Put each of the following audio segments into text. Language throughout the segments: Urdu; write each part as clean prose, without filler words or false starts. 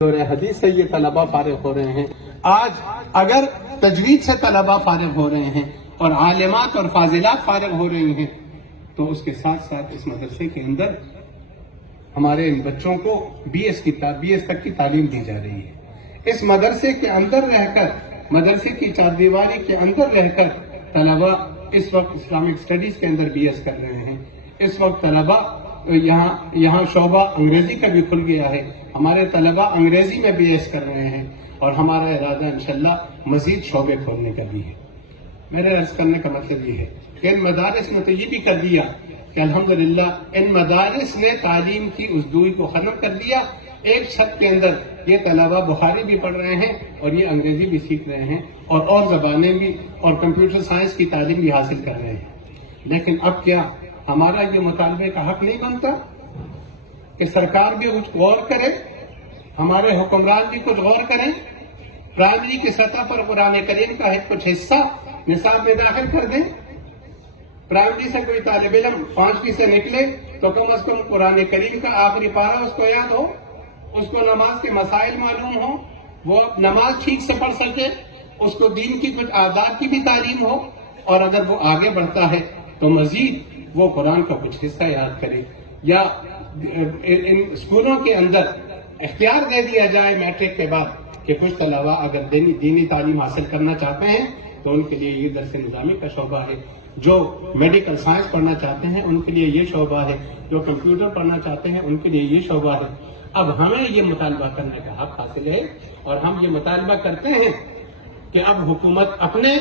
حدیث سے یہ طلبہ فارغ ہو رہے ہیں. آج اگر تجوید سے طلبہ فارغ ہو رہے ہیں اور عالمات اور فاضلات فارغ ہو رہی ہیں تو اس کے ساتھ ساتھ اس مدرسے کے اندر ہمارے ان بچوں کو بی ایس تک کی تعلیم دی جا رہی ہے. اس مدرسے کے اندر رہ کر، مدرسے کی چار دیواری کے اندر رہ کر طلبہ اس وقت اسلامک اسٹڈیز کے اندر بی ایس کر رہے ہیں. اس وقت طلبہ یہاں شعبہ انگریزی کا بھی کھل گیا ہے. ہمارے طلبہ انگریزی میں بی ایس کر رہے ہیں اور ہمارا ارادہ انشاءاللہ مزید شعبے کھولنے کا بھی ہے. میرے عرض کرنے کا مطلب یہ ہے کہ ان مدارس نے تو یہ بھی کر دیا کہ الحمدللہ ان مدارس نے تعلیم کی اس دوری کو ختم کر دیا. ایک چھت کے اندر یہ طلبہ بخاری بھی پڑھ رہے ہیں اور یہ انگریزی بھی سیکھ رہے ہیں اور زبانیں بھی اور کمپیوٹر سائنس کی تعلیم بھی حاصل کر رہے ہیں. لیکن اب کیا ہمارا یہ مطالبے کا حق نہیں بنتا کہ سرکار بھی کچھ غور کرے، ہمارے حکمران بھی کچھ غور کریں، پرائمری کی سطح پر قرآن کریم کا کچھ حصہ نصاب میں داخل کر دیں. پرائمری سے کوئی طالب علم 5ویں سے نکلے تو کم از کم قرآن کریم کا آخری پارہ اس کو یاد ہو، اس کو نماز کے مسائل معلوم ہو، وہ نماز ٹھیک سے پڑھ سکے، اس کو دین کی کچھ آداب کی بھی تعلیم ہو، اور اگر وہ آگے بڑھتا ہے تو مزید وہ قرآن کا کچھ حصہ یاد کرے. یا ان اسکولوں کے اندر اختیار دے دیا جائے میٹرک کے بعد کہ کچھ طلبہ اگر دینی تعلیم حاصل کرنا چاہتے ہیں تو ان کے لیے یہ درس نظامی کا شعبہ ہے، جو میڈیکل سائنس پڑھنا چاہتے ہیں ان کے لیے یہ شعبہ ہے، جو کمپیوٹر پڑھنا چاہتے ہیں ان کے لیے یہ شعبہ ہے. اب ہمیں یہ مطالبہ کرنے کا حق حاصل ہے اور ہم یہ مطالبہ کرتے ہیں کہ اب حکومت اپنے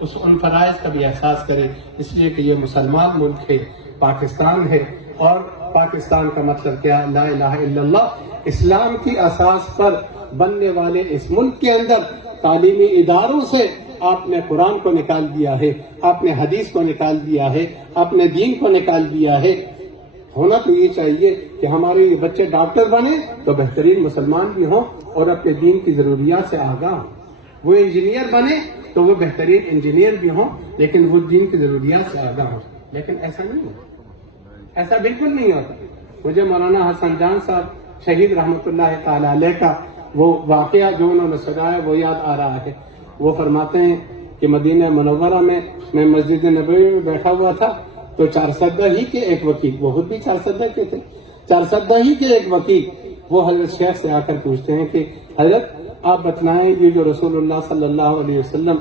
ان فرائض کا بھی احساس کرے، اس لیے کہ یہ مسلمان ملک ہے، پاکستان ہے. اور پاکستان کا مطلب کیا؟ لا الہ الا اللہ. اسلام کی اساس پر بننے والے اس ملک کے اندر تعلیمی اداروں سے آپ نے قرآن کو نکال دیا ہے، آپ نے حدیث کو نکال دیا ہے، آپ نے دین کو نکال دیا ہے. ہونا تو یہ چاہیے کہ ہمارے یہ بچے ڈاکٹر بنے تو بہترین مسلمان بھی ہوں اور اپنے دین کی ضروریات سے آگاہ ہوں. وہ انجینئر بنے تو وہ بہترین انجینئر بھی ہوں لیکن وہ دین کی ضروریات سے آگاہ ہوں. لیکن ایسا نہیں ہوتا، ایسا بالکل نہیں ہوتا. مجھے مولانا حسن جان صاحب شہید رحمۃ اللہ تعالی علیہ کا وہ واقعہ جو انہوں نے سنایا وہ یاد آ رہا ہے. وہ فرماتے ہیں کہ مدینہ منورہ میں مسجد نبوی میں بیٹھا ہوا تھا تو چارسدہ ہی کے ایک وکیل، وہ خود بھی چارسدہ کے تھے، چارسدہ ہی کے ایک وکیل وہ حضرت شیخ سے آ کر پوچھتے ہیں کہ حضرت آپ بتلائیں یہ جو رسول اللہ صلی اللہ علیہ وسلم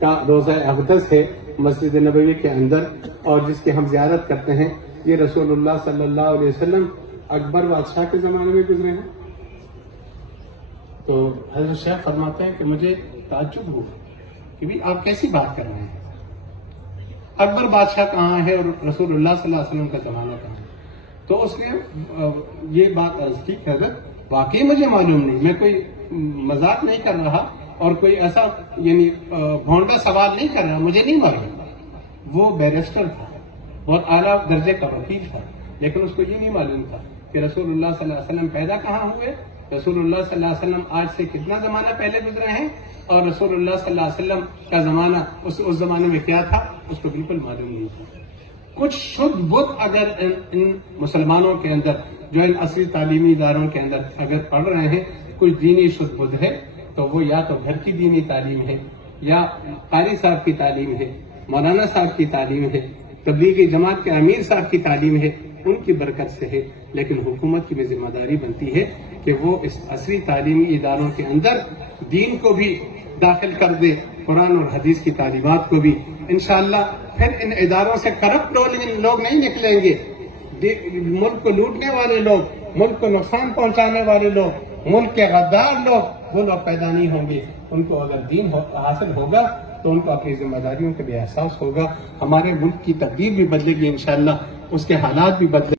کا روضہ اقدس ہے مسجد نبوی کے اندر اور جس کی ہم زیارت کرتے ہیں، یہ رسول اللہ صلی اللہ علیہ وسلم اکبر بادشاہ کے زمانے میں گزرے ہیں؟ تو حضرت شیخ فرماتے ہیں کہ مجھے تعجب ہوا کہ بھی آپ کیسی بات کر رہے ہیں، اکبر بادشاہ کہاں ہے اور رسول اللہ صلی اللہ علیہ وسلم کا زمانہ کہاں ہے؟ تو اس نے یہ بات عرض کی کہ حضرت واقعی مجھے معلوم نہیں، میں کوئی مذاق نہیں کر رہا اور کوئی ایسا یعنی بھونڈا سوال نہیں کر رہا، مجھے نہیں معلوم. وہ بیرسٹر تھا، بہت اعلیٰ درجے کا وکیل تھا، لیکن اس کو یہ نہیں معلوم تھا کہ رسول اللہ صلی اللہ علیہ وسلم پیدا کہاں ہوئے، رسول اللہ صلی اللہ علیہ وسلم آج سے کتنا زمانہ پہلے گزرے ہیں اور رسول اللہ صلی اللہ علیہ وسلم کا زمانہ اس زمانے میں کیا تھا، اس کو بالکل معلوم نہیں تھا. کچھ شدھ بت اگر ان مسلمانوں کے اندر جو ان اصلی تعلیمی اداروں کے اندر اگر پڑھ رہے ہیں کچھ دینی شدھ بت ہے تو وہ یا تو گھر کی دینی تعلیم ہے یا قاری صاحب کی تعلیم ہے، مولانا صاحب کی تعلیم ہے، تبلیغی جماعت کے امیر صاحب کی تعلیم ہے، ان کی برکت سے ہے. لیکن حکومت کی بھی ذمہ داری بنتی ہے کہ وہ اس عصری تعلیمی اداروں کے اندر دین کو بھی داخل کر دے، قرآن اور حدیث کی تعلیمات کو بھی. انشاءاللہ پھر ان اداروں سے کرپٹ لوگ نہیں نکلیں گے، ملک کو لوٹنے والے لوگ، ملک کو نقصان پہنچانے والے لوگ، ملک کے غدار لوگ، وہ لوگ پیدا نہیں ہوں گے. ان کو اگر دین حاصل ہوگا تو ان کو اپنی ذمہ داریوں کا بھی احساس ہوگا. ہمارے ملک کی تقدیر بھی بدلے گی انشاءاللہ، اس کے حالات بھی بدلے